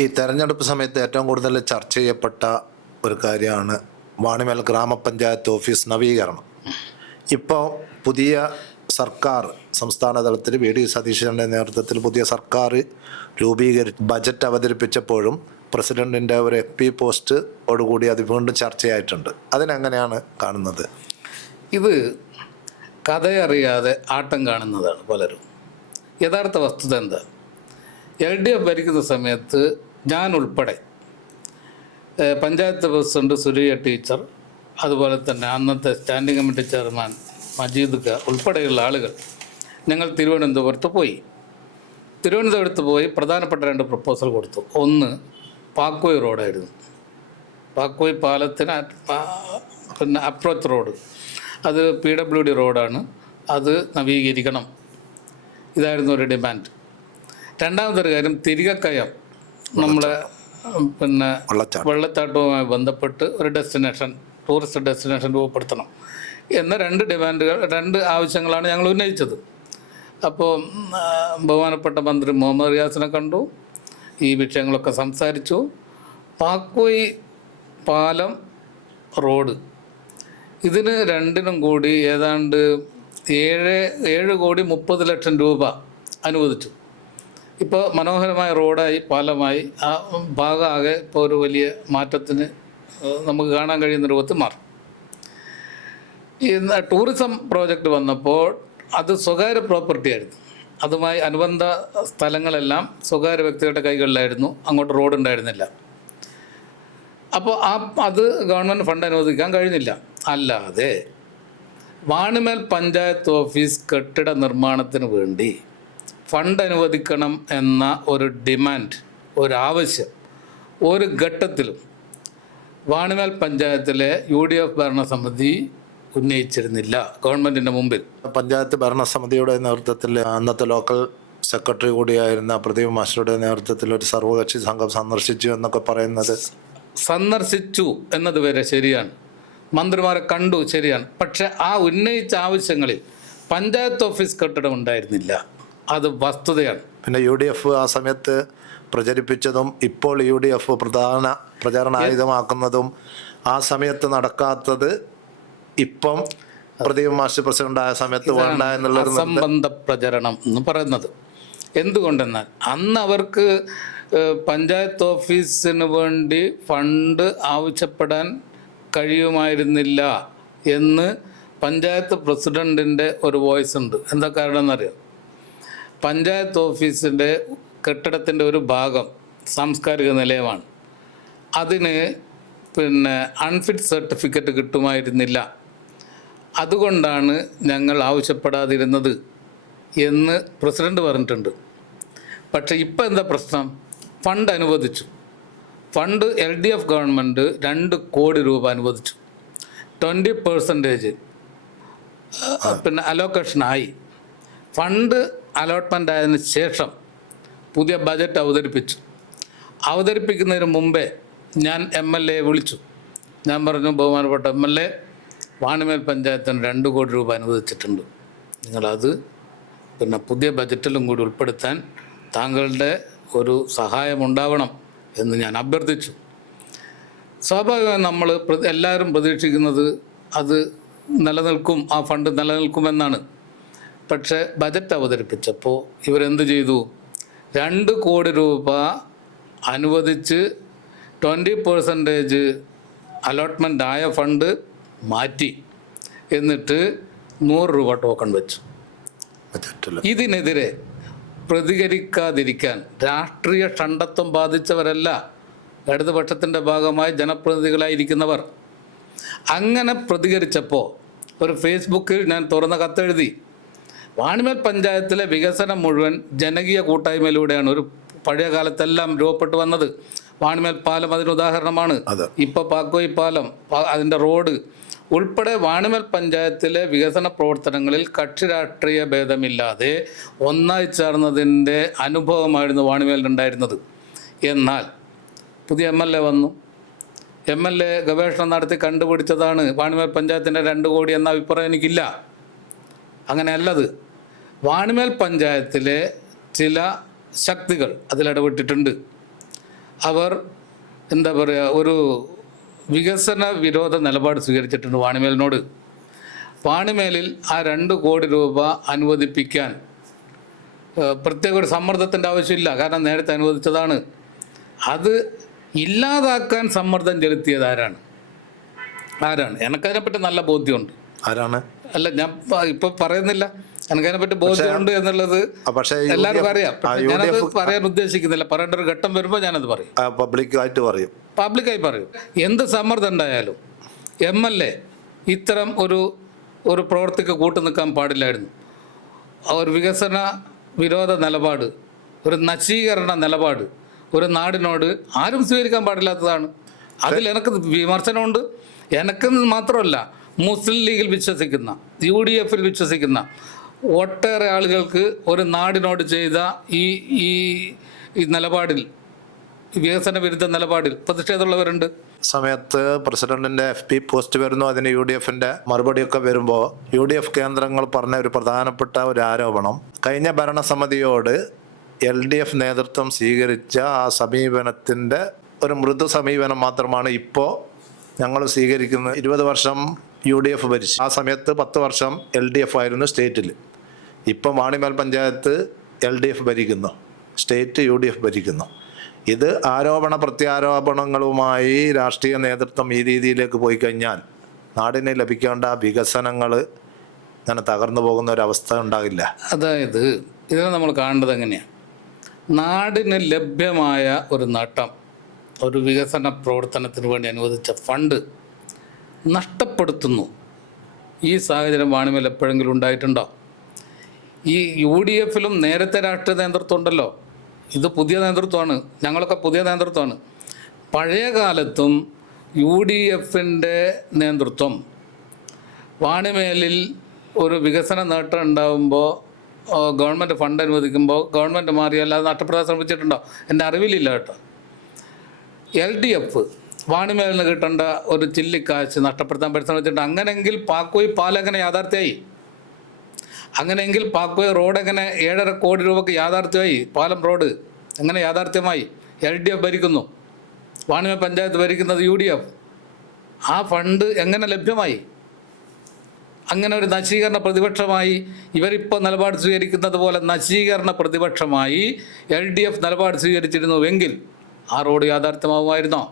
ഈ തെരഞ്ഞെടുപ്പ് സമയത്ത് ഏറ്റവും കൂടുതൽ ചർച്ച ചെയ്യപ്പെട്ട ഒരു കാര്യമാണ് വാണിമേൽ ഗ്രാമപഞ്ചായത്ത് ഓഫീസ് നവീകരണം. ഇപ്പോൾ പുതിയ സർക്കാർ സംസ്ഥാന തലത്തിൽ വി.ഡി. സതീശൻ്റെ നേതൃത്വത്തിൽ പുതിയ സർക്കാർ രൂപീകരിച്ച് ബജറ്റ് അവതരിപ്പിച്ചപ്പോഴും പ്രസിഡന്റിൻ്റെ ഒരു FP പോസ്റ്റോടുകൂടി അത് വീണ്ടും ചർച്ചയായിട്ടുണ്ട്. അതിനെങ്ങനെയാണ് കാണുന്നത്? ഇത് കഥയറിയാതെ ആട്ടം കാണുന്നതാണ് പലരും. യഥാർത്ഥ വസ്തുത എന്താ? LDF ഭരിക്കുന്ന സമയത്ത് ഞാൻ ഉൾപ്പെടെ പഞ്ചായത്ത് പ്രസിഡന്റ് സുരയ്യ ടീച്ചർ, അതുപോലെ തന്നെ അന്നത്തെ standing committee chairman Majeed Khan ഉൾപ്പെടെയുള്ള ആളുകൾ ഞങ്ങൾ തിരുവനന്തപുരത്ത് പോയി പ്രധാനപ്പെട്ട 2 പ്രപ്പോസൽ കൊടുത്തു. ഒന്ന് പാക്കോയ് റോഡായിരുന്നു. പാക്കോയ് പാലത്തിന് പിന്നെ അപ്രോച്ച് റോഡ്, അത് PWD റോഡാണ്, അത് നവീകരിക്കണം. ഇതായിരുന്നു ഒരു ഡിമാൻഡ്. രണ്ടാമതൊരു കാര്യം, തിരികക്കയം നമ്മളെ പിന്നെ വെള്ളച്ചാട്ടവുമായി ബന്ധപ്പെട്ട് ഒരു ടൂറിസ്റ്റ് ഡെസ്റ്റിനേഷൻ രൂപപ്പെടുത്തണം എന്ന 2 ആവശ്യങ്ങളാണ് ഞങ്ങൾ ഉന്നയിച്ചത്. അപ്പോൾ ബഹുമാനപ്പെട്ട മന്ത്രി മുഹമ്മദ് റിയാസിനെ കണ്ടു, ഈ വിഷയങ്ങളൊക്കെ സംസാരിച്ചു. പാക്കോയ് പാലം റോഡ് ഇതിന് 2നും കൂടി ഏതാണ്ട് 7,30,00,000 രൂപ അനുവദിച്ചു. ഇപ്പോൾ മനോഹരമായ റോഡായി, പാലമായി, ആ ഭാഗം ആകെ ഇപ്പോൾ ഒരു വലിയ മാറ്റത്തിന് നമുക്ക് കാണാൻ കഴിയുന്ന രൂപത്തിൽ മാറി. ഈ ടൂറിസം പ്രോജക്റ്റ് വന്നപ്പോൾ അത് സ്വകാര്യ പ്രോപ്പർട്ടി ആയിരുന്നു. അതുമായി അനുബന്ധ സ്ഥലങ്ങളെല്ലാം സ്വകാര്യ വ്യക്തികളുടെ കൈകളിലായിരുന്നു, അങ്ങോട്ട് റോഡ് ഉണ്ടായിരുന്നില്ല. അപ്പോൾ അത് ഗവൺമെൻറ് ഫണ്ട് അനുവദിക്കാൻ കഴിഞ്ഞില്ല. അല്ലാതെ വാണിമേൽ പഞ്ചായത്ത് ഓഫീസ് കെട്ടിട നിർമ്മാണത്തിന് വേണ്ടി ഫണ്ട് അനുവദിക്കണം എന്ന ഒരു ഡിമാൻഡ്, ഒരാവശ്യം ഒരു ഘട്ടത്തിലും വാണിമേൽ പഞ്ചായത്തിലെ UDF ഭരണസമിതി ഉന്നയിച്ചിരുന്നില്ല ഗവൺമെൻറ്റിൻ്റെ മുമ്പിൽ. പഞ്ചായത്ത് ഭരണസമിതിയുടെ നേതൃത്വത്തിൽ അന്നത്തെ ലോക്കൽ സെക്രട്ടറി കൂടിയായിരുന്ന പ്രദീപ് മാസ്റ്ററുടെ നേതൃത്വത്തിൽ ഒരു സർവകക്ഷി സംഘം സന്ദർശിച്ചു എന്നൊക്കെ പറയുന്നത്. സന്ദർശിച്ചു എന്നതുവരെ ശരിയാണ്, മന്ത്രിമാരെ കണ്ടു ശരിയാണ്. പക്ഷെ ആ ഉന്നയിച്ച ആവശ്യങ്ങളിൽ പഞ്ചായത്ത് ഓഫീസ് കെട്ടിടം ഉണ്ടായിരുന്നില്ല, അത് വസ്തുതയാണ്. പിന്നെ UDF ആ സമയത്ത് പ്രചരിപ്പിച്ചതും ഇപ്പോൾ UDF പ്രധാന പ്രചാരണ ആയുധമാക്കുന്നതും ആ സമയത്ത് നടക്കാത്തത് ഇപ്പം പ്രദീപ് മാസ്റ്റർ പ്രസിഡന്റായ സമയത്ത് വേണ്ട എന്നുള്ള സംബന്ധ പ്രചരണം എന്ന് പറയുന്നത്. എന്തുകൊണ്ടെന്നാൽ അന്ന് അവർക്ക് പഞ്ചായത്ത് ഓഫീസിന് വേണ്ടി ഫണ്ട് ആവശ്യപ്പെടാൻ കഴിയുമായിരുന്നില്ല എന്ന് പഞ്ചായത്ത് പ്രസിഡൻറ്റിൻ്റെ ഒരു വോയിസ് ഉണ്ട്. എന്താ കാരണം എന്നറിയാം? പഞ്ചായത്ത് ഓഫീസിൻ്റെ കെട്ടിടത്തിൻ്റെ ഒരു ഭാഗം സാംസ്കാരിക നിലയമാണ്. അതിന് പിന്നെ അൺഫിറ്റ് സർട്ടിഫിക്കറ്റ് കിട്ടുമായിരുന്നില്ല. അതുകൊണ്ടാണ് ഞങ്ങൾ ആവശ്യപ്പെടാതിരുന്നത് എന്ന് പ്രസിഡന്റ് പറഞ്ഞിട്ടുണ്ട്. പക്ഷേ ഇപ്പം എന്താ പ്രശ്നം? ഫണ്ട് അനുവദിച്ചു. ഫണ്ട് LDF ഗവൺമെൻറ് 2 കോടി രൂപ അനുവദിച്ചു. 20% പിന്നെ അലോക്കേഷനായി. ഫണ്ട് അലോട്ട്മെൻ്റ് ആയതിനു ശേഷം പുതിയ ബജറ്റ് അവതരിപ്പിക്കുന്നതിന് മുമ്പേ ഞാൻ MLA വിളിച്ചു. ഞാൻ പറഞ്ഞു, ബഹുമാനപ്പെട്ട MLA, വാണിമേൽ പഞ്ചായത്തിന് 2 കോടി രൂപ അനുവദിച്ചിട്ടുണ്ട്, നിങ്ങളത് പിന്നെ പുതിയ ബജറ്റിലും കൂടി ഉൾപ്പെടുത്താൻ താങ്കളുടെ ഒരു സഹായമുണ്ടാവണം എന്ന് ഞാൻ അഭ്യർത്ഥിച്ചു. സ്വാഭാവികമായി നമ്മൾ എല്ലാവരും പ്രതീക്ഷിക്കുന്നത് അത് നിലനിൽക്കും, ആ ഫണ്ട് നിലനിൽക്കുമെന്നാണ്. പക്ഷേ ബജറ്റ് അവതരിപ്പിച്ചപ്പോൾ ഇവരെന്ത് ചെയ്തു? 2 കോടി രൂപ അനുവദിച്ച് 20% അലോട്ട്മെൻ്റ് ആയ ഫണ്ട് മാറ്റി, എന്നിട്ട് 100 രൂപ ടോക്കൺ വെച്ചു. ഇതിനെതിരെ പ്രതികരിക്കാതിരിക്കാൻ രാഷ്ട്രീയ ഷണ്ടത്വം ബാധിച്ചവരല്ല ഇടതുപക്ഷത്തിൻ്റെ ഭാഗമായി ജനപ്രതിനിധികളായിരിക്കുന്നവർ. അങ്ങനെ പ്രതികരിച്ചപ്പോൾ ഒരു ഫേസ്ബുക്കിൽ ഞാൻ തുറന്ന കത്തെഴുതി. വാണിമേൽ പഞ്ചായത്തിലെ വികസനം മുഴുവൻ ജനകീയ കൂട്ടായ്മയിലൂടെയാണ് ഒരു പഴയ കാലത്തെല്ലാം രൂപപ്പെട്ടു വന്നത്. വാണിമേൽ പാലം അതിന് ഉദാഹരണമാണ്. ഇപ്പോൾ പാക്കോയ് പാലം, അതിൻ്റെ റോഡ് ഉൾപ്പെടെ വാണിമേൽ പഞ്ചായത്തിലെ വികസന പ്രവർത്തനങ്ങളിൽ കക്ഷി രാഷ്ട്രീയ ഭേദമില്ലാതെ ഒന്നായി ചേർന്നതിൻ്റെ അനുഭവമായിരുന്നു വാണിമേലിനുണ്ടായിരുന്നത്. എന്നാൽ പുതിയ MLA വന്നു. MLA ഗവേഷണം നടത്തി കണ്ടുപിടിച്ചതാണ് വാണിമേൽ പഞ്ചായത്തിൻ്റെ 2 കോടി എന്ന അഭിപ്രായം എനിക്കില്ല. അങ്ങനെയല്ലത്. വാണിമേൽ പഞ്ചായത്തിലെ ചില ശക്തികൾ അതിലിടപെട്ടിട്ടുണ്ട്. അവർ എന്താ പറയുക ഒരു വികസന വിരോധ നിലപാട് സ്വീകരിച്ചിട്ടുണ്ട് വാണിമേലിനോട്. വാണിമേലിൽ ആ 2 കോടി രൂപ അനുവദിപ്പിക്കാൻ പ്രത്യേക ഒരു സമ്മർദ്ദത്തിൻ്റെ ആവശ്യമില്ല, കാരണം നേരത്തെ അനുവദിച്ചതാണ്. അത് ഇല്ലാതാക്കാൻ സമ്മർദ്ദം ചെലുത്തിയത് ആരാണ്? എനിക്കതിനെപ്പറ്റി നല്ല ബോധ്യമുണ്ട്. ആരാണ്? അല്ല, ഞാൻ ഇപ്പൊ പറയുന്നില്ല, എനിക്കതിനെപ്പറ്റി ബോധ്യമുണ്ട് എന്നുള്ളത് എല്ലാവർക്കും അറിയാം. ഞാനത് പറയാൻ ഉദ്ദേശിക്കുന്നില്ല. പറയേണ്ട ഒരു ഘട്ടം വരുമ്പോൾ ഞാനത് പറയും, പബ്ലിക്കായി പറയും. എന്ത് സമ്മർദ്ദം ഉണ്ടായാലും MLA ഇത്തരം ഒരു പ്രവൃത്തിക്ക് കൂട്ടു നിൽക്കാൻ പാടില്ലായിരുന്നു. ഒരു വികസന വിരോധ നിലപാട്, ഒരു നശീകരണ നിലപാട് ഒരു നാടിനോട് ആരും സ്വീകരിക്കാൻ പാടില്ലാത്തതാണ്. അതിൽ എനിക്ക് വിമർശനമുണ്ട്. എനിക്ക് മാത്രമല്ല, മുസ്ലിം ലീഗിൽ വിശ്വസിക്കുന്ന, UDFിൽ വിശ്വസിക്കുന്ന ഒട്ടേറെ ആളുകൾക്ക് ഒരു നാടിനോട് ചെയ്ത ഈ നിലപാടിൽ, വികസന വിരുദ്ധ നിലപാടിൽ പ്രതിഷേധമുള്ളവരുണ്ട്. സമയത്ത് പ്രസിഡന്റിന്റെ FB പോസ്റ്റ് വരുന്നു, അതിന് UDFന്റെ മറുപടിയൊക്കെ വരുമ്പോൾ UDF കേന്ദ്രങ്ങൾ പറഞ്ഞ ഒരു പ്രധാനപ്പെട്ട ഒരു ആരോപണം, കഴിഞ്ഞ ഭരണസമിതിയോട് LDF നേതൃത്വം സ്വീകരിച്ച ആ സമീപനത്തിൻ്റെ ഒരു മൃദു സമീപനം മാത്രമാണ് ഇപ്പോൾ ഞങ്ങൾ സ്വീകരിക്കുന്നത്. 20 വർഷം UDF ഭരിച്ചു, ആ സമയത്ത് 10 വർഷം LDF ആയിരുന്നു സ്റ്റേറ്റിൽ. ഇപ്പം വാണിമേൽ പഞ്ചായത്ത് LDF ഭരിക്കുന്നു, സ്റ്റേറ്റ് UDF ഭരിക്കുന്നു. ഇത് ആരോപണ പ്രത്യാരോപണങ്ങളുമായി രാഷ്ട്രീയ നേതൃത്വം ഈ രീതിയിലേക്ക് പോയി കഴിഞ്ഞാൽ നാടിന് ലഭിക്കേണ്ട വികസനങ്ങൾ അങ്ങനെ തകർന്നു പോകുന്ന ഒരവസ്ഥ ഉണ്ടാകില്ല. അതായത് ഇതിനെ നമ്മൾ കാണേണ്ടത് എങ്ങനെയാണ്? നാടിന് ലഭ്യമായ ഒരു നേട്ടം, ഒരു വികസന പ്രവർത്തനത്തിന് വേണ്ടി അനുവദിച്ച ഫണ്ട് നഷ്ടപ്പെടുത്തുന്നു. ഈ സാഹചര്യം വാണിമേൽ എപ്പോഴെങ്കിലും ഉണ്ടായിട്ടുണ്ടോ? ഈ UDFിലും നേരത്തെ രാഷ്ട്രീയ നേതൃത്വം ഉണ്ടല്ലോ, ഇത് പുതിയ നേതൃത്വമാണ്, ഞങ്ങളൊക്കെ പുതിയ നേതൃത്വമാണ്. പഴയ കാലത്തും UDFിൻ്റെ നേതൃത്വം വാണിമേലിൽ ഒരു വികസന നേട്ടം ഉണ്ടാകുമ്പോൾ ഗവൺമെൻറ് ഫണ്ട് അനുവദിക്കുമ്പോൾ ഗവൺമെൻറ് മാറിയാൽ അത് നഷ്ടപ്പെടാൻ ശ്രമിച്ചിട്ടുണ്ടോ? എൻ്റെ അറിവിലില്ല കേട്ടോ. LDF വാണിമേലിന് കിട്ടേണ്ട ഒരു ചില്ലിക്കാശ് നഷ്ടപ്പെടുത്താൻ പരിശ്രമിച്ചിട്ടുണ്ട്. അങ്ങനെയെങ്കിൽ പാക്കോയ് പാലെങ്ങനെ യാഥാർത്ഥ്യമായി? അങ്ങനെയെങ്കിൽ പാക്കോയ് റോഡ് എങ്ങനെ 7.5 കോടി രൂപയ്ക്ക് യാഥാർത്ഥ്യമായി? പാലം റോഡ് എങ്ങനെ യാഥാർത്ഥ്യമായി? LDF ഭരിക്കുന്നു, വാണിമേൽ പഞ്ചായത്ത് ഭരിക്കുന്നത് UDF. ആ ഫണ്ട് എങ്ങനെ ലഭ്യമായി? അങ്ങനെ ഒരു നശീകരണ പ്രതിപക്ഷമായി ഇവരിപ്പോൾ നിലപാട് സ്വീകരിക്കുന്നത് പോലെ നശീകരണ പ്രതിപക്ഷമായി LDF നിലപാട് സ്വീകരിച്ചിരുന്നുവെങ്കിൽ ആ റോഡ് യാഥാർത്ഥ്യമാകുമായിരുന്നോ?